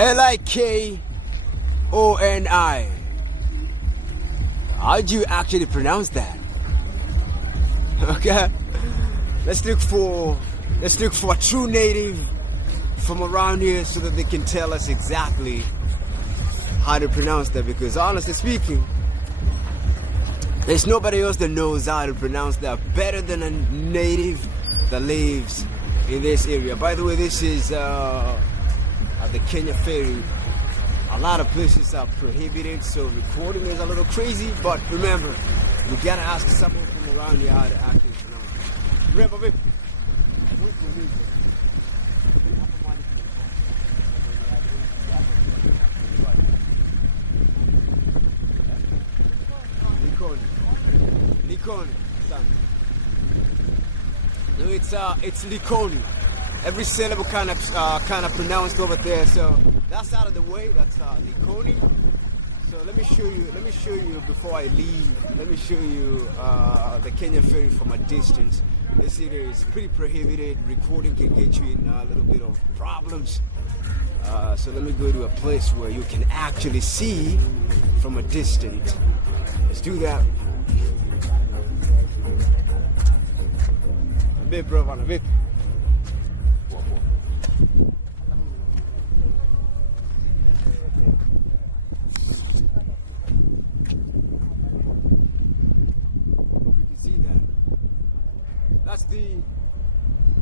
Likoni. How do you actually pronounce that? Okay, let's look for a true native from around here so that they can tell us exactly how to pronounce that, because honestly speaking, there's nobody else that knows how to pronounce that better than a native that lives in this area. By the way, this is at the Kenya ferry. A lot of places are prohibited, so recording is a little crazy, but remember, you gotta ask someone from around here how to actually pronounce it. Remember, baby. Likoni, son. No, it's Likoni. Every syllable kind of pronounced over there. So that's out of the way. That's Likoni. So let me show you before I leave. Let me show you the Kenya ferry from a distance. This area is pretty prohibited. Recording can get you in a little bit of problems. So let me go to a place where you can actually see from a distance. Let's do that. A bit, bro, a bit.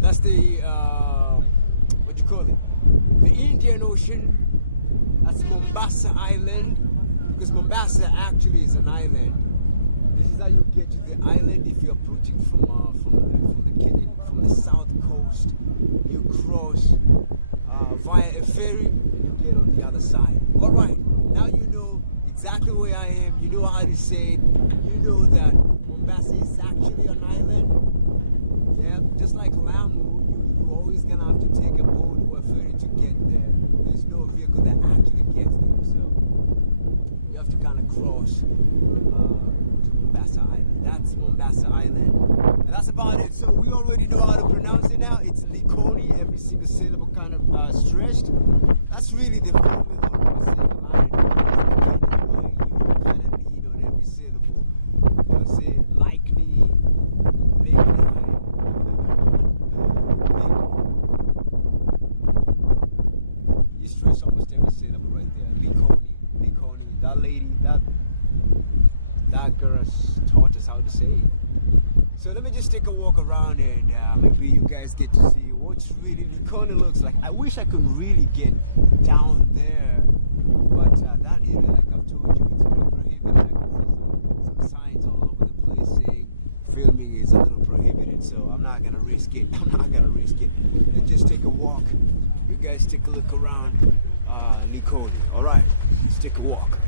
That's the what do you call it? The Indian Ocean. That's Mombasa Island, because Mombasa actually is an island. This is how you get to the island if you're approaching from the Kenyan, from the south coast. You cross via a ferry and you get on the other side. All right, now you know exactly where I am. You know how to say it. You know that Mombasa is actually an island. Yeah, just like Lamu, you always gonna have to take a boat or a ferry to get there. There's no vehicle that actually gets there, so you have to kind of cross to Mombasa Island. That's Mombasa Island, and that's about it. So we already know how to pronounce it now. It's Likoni, every single syllable kind of stretched. That's really the formula of saying a line. You kind of lead on every syllable. You say likely, likely. You stretch almost every syllable right there. Likoni. That lady, that girl taught us how to say it. So let me just take a walk around and maybe you guys get to see what's really Likoni looks like. I wish I could really get down there, but that area, like I've told you, it's pretty prohibited. I can see some signs all over the place saying filming is a little prohibited, so I'm not gonna risk it. Let's just take a walk. You guys take a look around Likoni. All right, let's take a walk.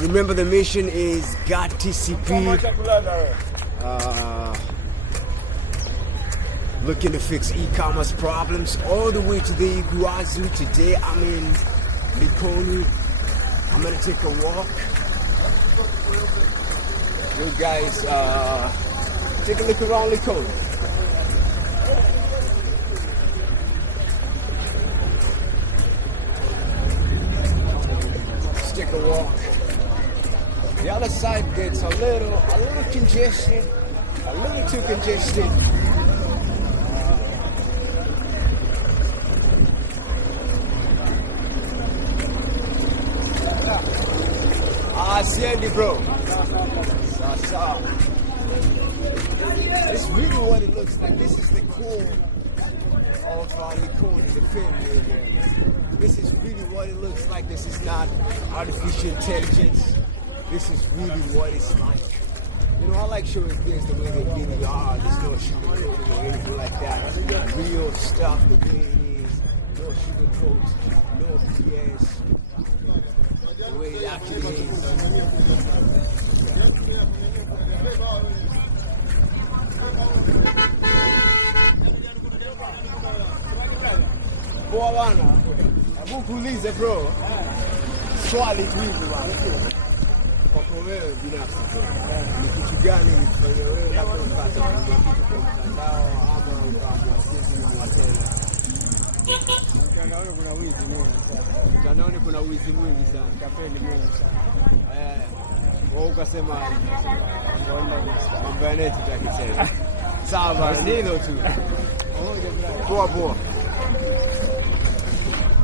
Remember, the mission is GodTCP. Looking to fix e-commerce problems all the way to the Iguazu. Today I'm in Likoni. I'm gonna take a walk. You guys take a look around Likoni. Let's take a walk. The other side gets a little congested, a little too congested. Siendi, bro. This is really what it looks like. This is the core of Likoni, the ferry area. This is really what it looks like. This is not artificial intelligence. This is really what it's like. You know, I like showing things the way they really are. There's no sugarcoating or anything like that. Real stuff the way it is. No sugarcoat, no BS. The way it actually is. Boa bana, hebu kuulize bro, swali tu hivi bana. Kwa kwako wewe binafsi. Ni kitu gani ulifanya wewe labda ukapata kununua kitu kwa mtandao ama ukaamua sisi ni tena? Mtandaoni kuna wizi mwingi sana. Mtandaoni kuna wizi mwingi sana. Tapeli mwingi sana. Wewe ukasema mambo ya neti tutakitena. Sawa, ni hilo tu. Poa poa.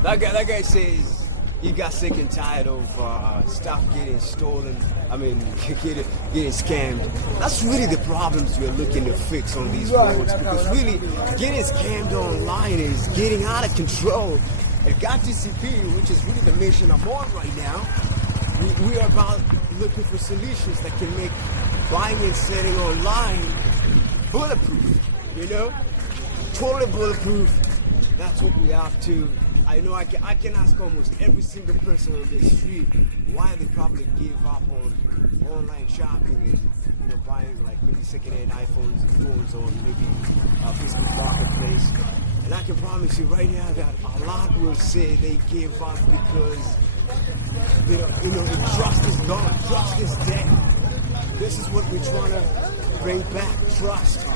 That guy says he got sick and tired of stuff getting stolen. I mean, getting scammed. That's really the problems we're looking to fix on these roads, because really getting scammed online is getting out of control. At GodTCP, which is really the mission I'm on right now, we are about looking for solutions that can make buying and selling online bulletproof. You know, totally bulletproof. That's what we have to. I know I can ask almost every single person on the street why they probably give up on online shopping and buying like maybe second-hand phones on maybe Facebook Marketplace. And I can promise you right now that a lot will say they gave up because the trust is gone, trust is dead. This is what we're trying to bring back, trust.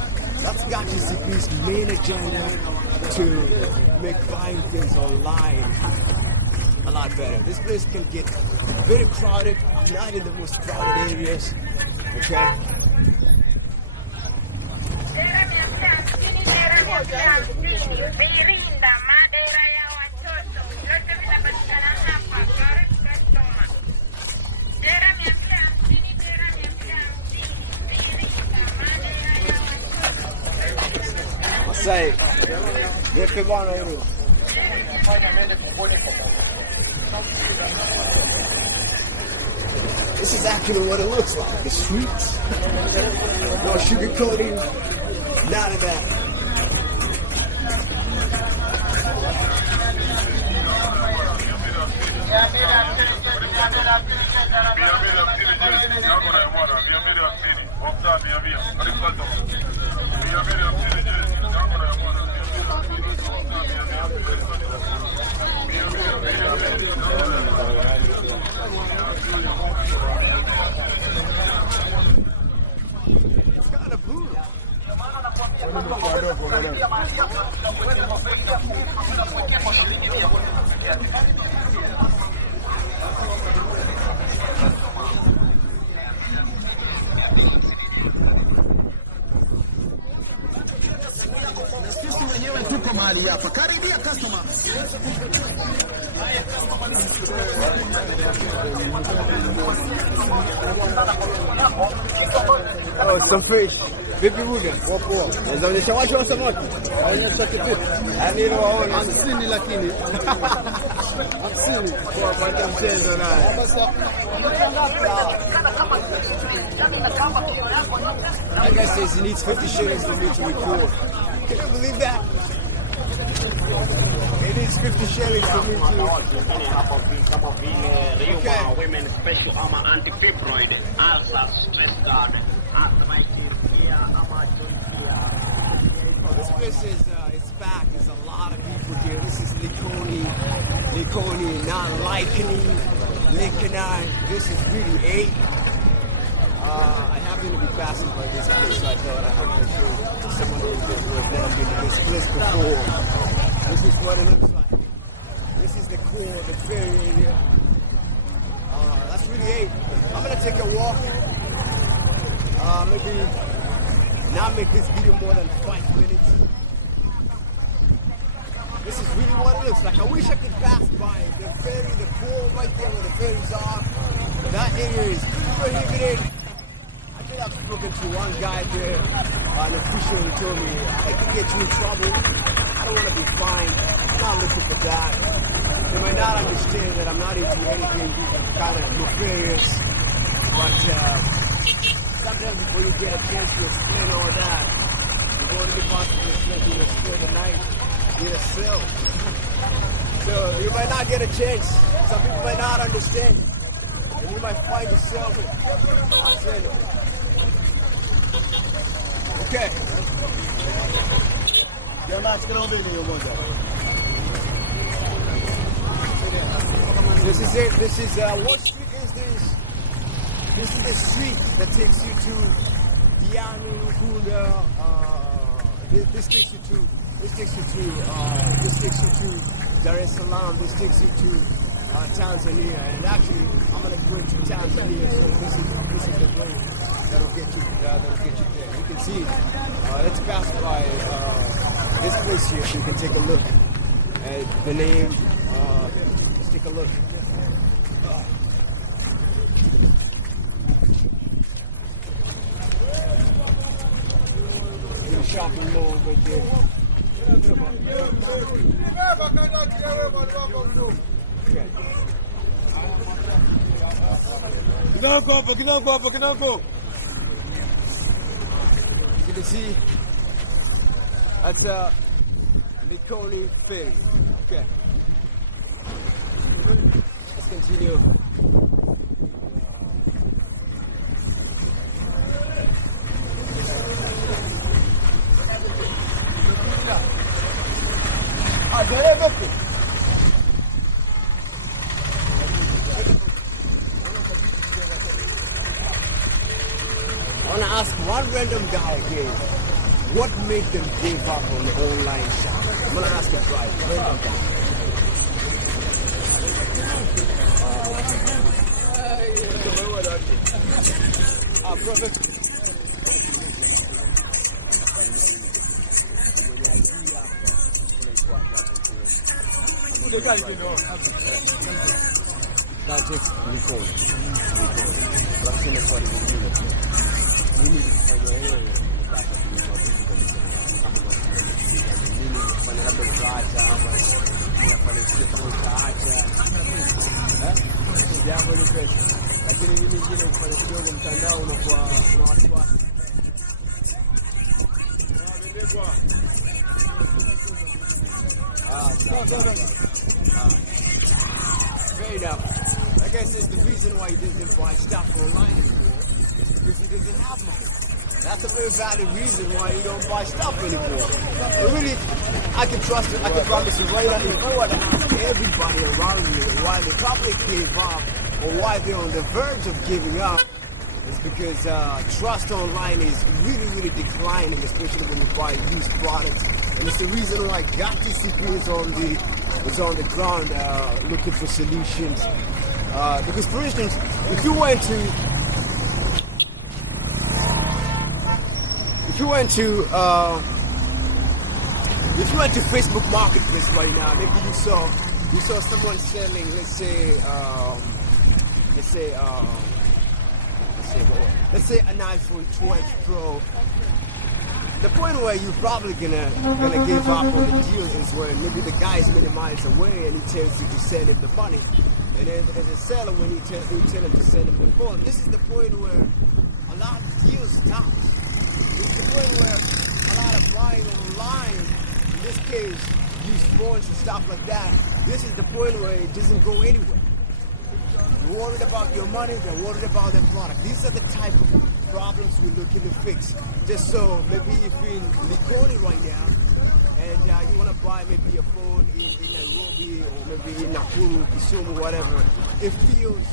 That's GodTCP's main agenda, to make buying things online a lot better. This place can get very crowded, not in the most crowded areas, okay? Say, vipi bwana hilo? This is actually what it looks like, the streets. No sugarcoating, none of that. It's kind of brutal. Sisi wenyewe tuko mahali hapa. Karibia customer. Oh, some fish. Vipi buga? Wapo. Naonyesha wacho wa samaki. Naonyesha kitu. Yaani ile waone 50 lakini 50 kwa kupata mchezo naye. That guy says he needs 50 shillings for me to record. Can you believe that? It needs 50 shillings for me to... Okay. Women special armor anti-fibroid, ulcer, stress guard, arthritis, this place is it's back. There's a lot of people here. This is Likoni, not Likoni, Likoni. This is really 8. I happen to be passing by this place, so I thought I would show someone who has never been to this place before. This is what it looks like. This is the core, the ferry area. That's really 8. I'm gonna take a walk. Maybe not make this video more than 5 minutes. This is really what it looks like. I wish I could pass by the ferry, the pool right there where the ferries are. That area is prohibited. I think I've spoken to one guy there, an official who told me I could get you in trouble. I don't want to be fined. I'm not looking for that. They might not understand that I'm not into anything kind of nefarious, but sometimes before you get a chance to explain all that, you're going to be possibly spend the night in a cell. So you might not get a chance. Some people might not understand. And you might find yourself outside. Okay. You're not going to do This is it. This is what street is this? This is the street that takes you to Dianu, Hunda. This takes you to Dar es Salaam. This takes you to Tanzania. And actually, I'm gonna go into Tanzania. So this is the road that'll get you there. You can see. Let's pass by this place here, so you can take a look at the name. Let's take a look. Shopping mall right there. Kinako. You can see that's Likoni Ferry. Okay. Let's continue. I want to ask one random guy again, what made them give up on the online shop? I'm going to ask a random guy. Brother. That's Likoni. Lakini swali lingine nini kufanya wewe kama nini kufanya labda ukaacha ama unafanya kitu ukaacha jambo ni pesa, lakini nini nyingine kufanya kidogo mtandao unakuwa una wasiwasi. Fair enough. Like I said, the reason why he doesn't buy stuff online anymore is because he doesn't have money. That's a very valid reason why you don't buy stuff anymore. But really, I can trust it. I can promise you right now, if I were to ask everybody around me why they probably gave up or why they're on the verge of giving up, it's because trust online is really declining, especially when you buy used products. And it's the reason why GodTCP is on the ground looking for solutions. Because, for instance, if you went to Facebook Marketplace right now, maybe you saw someone selling, let's say an iPhone 12 Pro. The point where you're probably gonna give up on the deal is when maybe the guy is many miles away and he tells you to send him the money. And then as a seller, when you tell him to send him the phone, this is the point where a lot of deals stop. It's the point where a lot of buying online, in this case, use phones and stuff like that, this is the point where it doesn't go anywhere. You're worried about your money, they're worried about their product. These are the type of problems we're looking to fix. Just so maybe if you're in Likoni right now, and you want to buy maybe a phone in Nairobi or maybe in Nakuru, Kisumu, whatever, it feels